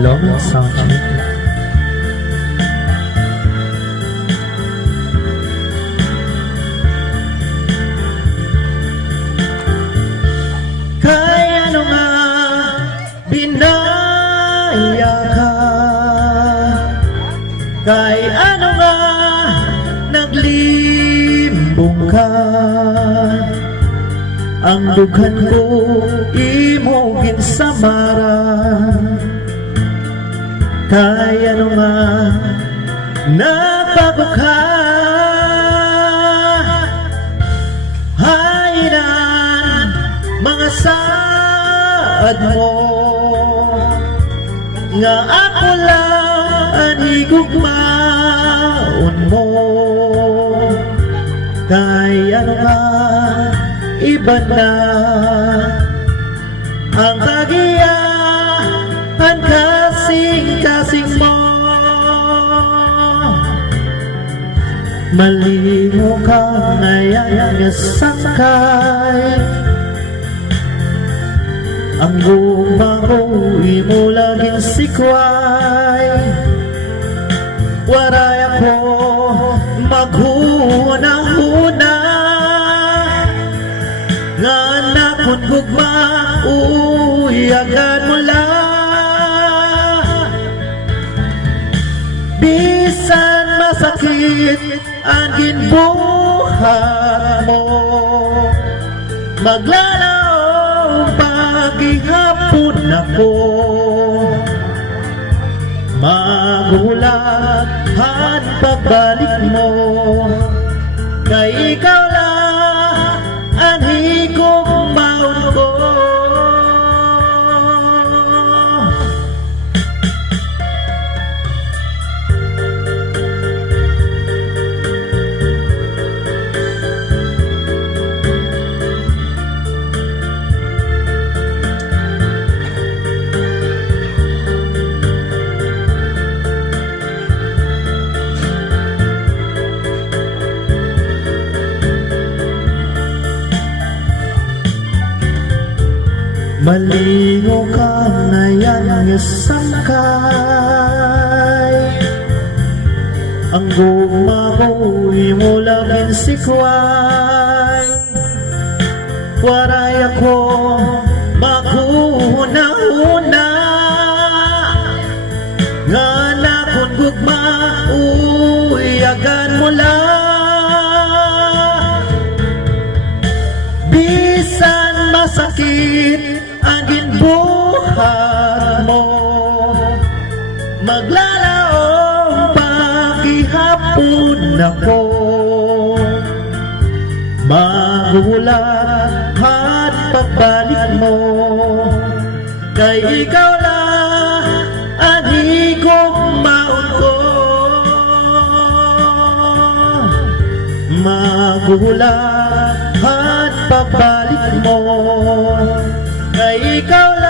Hello, sound check. Kaya ano nga binaya ka, kay ano nga naglimbong ka, ang dughan ko imo ginsamara, kay ano nga nagbago ka, hainan mga saad mo, nga ako lang anhigugmaon mo, kay ano nga iba na ang kagiyahan kasing-kasing mo. Malimo ka ngayon nga sakay, ang guma mo imo laging sikway, waray ako maghuna-huna, nga nakon gugma uyagan mo lang, bisan masakit ang ginbuhat mo, maglalaw paghihapon ako, magulat at pagbalik mo, kay ikaw lang ang higugmaon ko. Malingo ka na yan nga sakay, ang gumahoy mo laging sikway, waray ako maghuna-huna, nga nakon gugma uyagan mo lang, bisan masakit ang ginbuhat mo, maglalaong paghihapon ako, magulat at pagbalik mo, kay ikaw lang ang higugmaon ko, magulat at pagbalik mo, kay ikaw lang